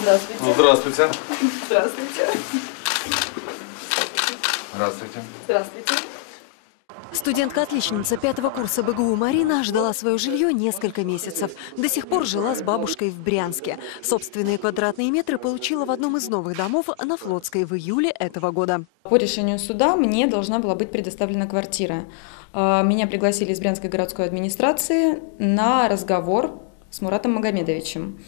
Здравствуйте. Ну, здравствуйте. Здравствуйте. Здравствуйте. Здравствуйте. Студентка-отличница 5-го курса БГУ Марина ждала свое жилье несколько месяцев. До сих пор жила с бабушкой в Брянске. Собственные квадратные метры получила в одном из новых домов на Флотской в июле этого года. По решению суда мне должна была быть предоставлена квартира. Меня пригласили из Брянской городской администрации на разговор с Муратом Магомедовичем.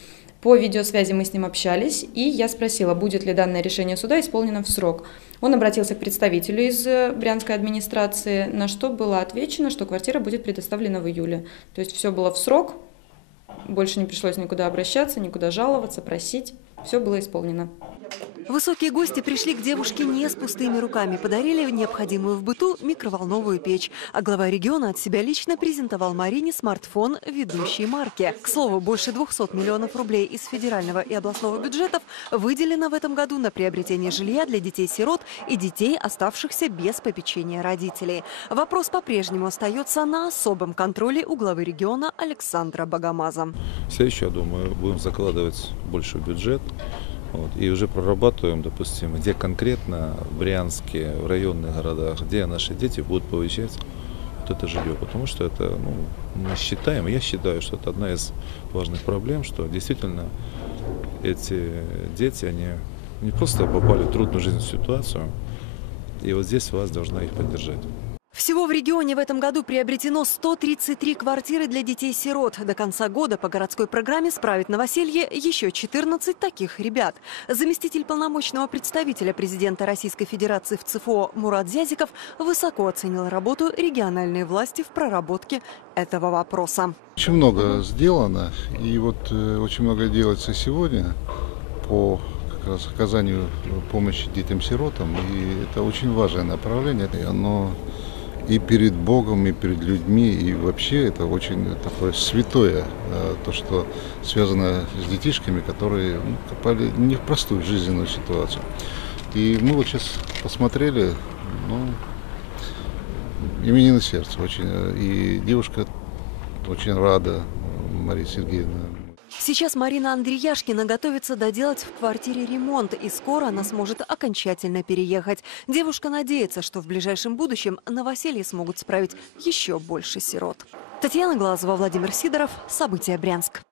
По видеосвязи мы с ним общались, и я спросила, будет ли данное решение суда исполнено в срок. Он обратился к представителю из Брянской администрации, на что было отвечено, что квартира будет предоставлена в июле. То есть все было в срок, больше не пришлось никуда обращаться, никуда жаловаться, просить. Все было исполнено. Высокие гости пришли к девушке не с пустыми руками. Подарили необходимую в быту микроволновую печь. А глава региона от себя лично презентовал Марине смартфон ведущей марки. К слову, больше 200 миллионов рублей из федерального и областного бюджетов выделено в этом году на приобретение жилья для детей-сирот и детей, оставшихся без попечения родителей. Вопрос по-прежнему остается на особом контроле у главы региона Александра Богомаза. Следующее, я думаю, будем закладывать больше бюджет. И уже прорабатываем, допустим, где конкретно в Брянске, в районных городах, где наши дети будут получать вот это жилье. Потому что это, мы считаем, я считаю, что это одна из важных проблем, что действительно эти дети, они не просто попали в трудную жизненную ситуацию, и вот здесь власть должна их поддержать. Всего в регионе в этом году приобретено 133 квартиры для детей-сирот. До конца года по городской программе «Справить новоселье» еще 14 таких ребят. Заместитель полномочного представителя президента Российской Федерации в ЦФО Мурат Зязиков высоко оценил работу региональной власти в проработке этого вопроса. Очень много сделано, и вот очень много делается сегодня по как раз оказанию помощи детям-сиротам. И это очень важное направление. Оно и перед Богом, и перед людьми, и вообще это очень такое святое, то, что связано с детишками, которые попали не в простую жизненную ситуацию. И мы вот сейчас посмотрели, именины сердца очень, и девушка очень рада, Мария Сергеевна. Сейчас Марина Андрияшкина готовится доделать в квартире ремонт, и скоро она сможет окончательно переехать. Девушка надеется, что в ближайшем будущем новоселье смогут справить еще больше сирот. Татьяна Глазова, Владимир Сидоров. События Брянск.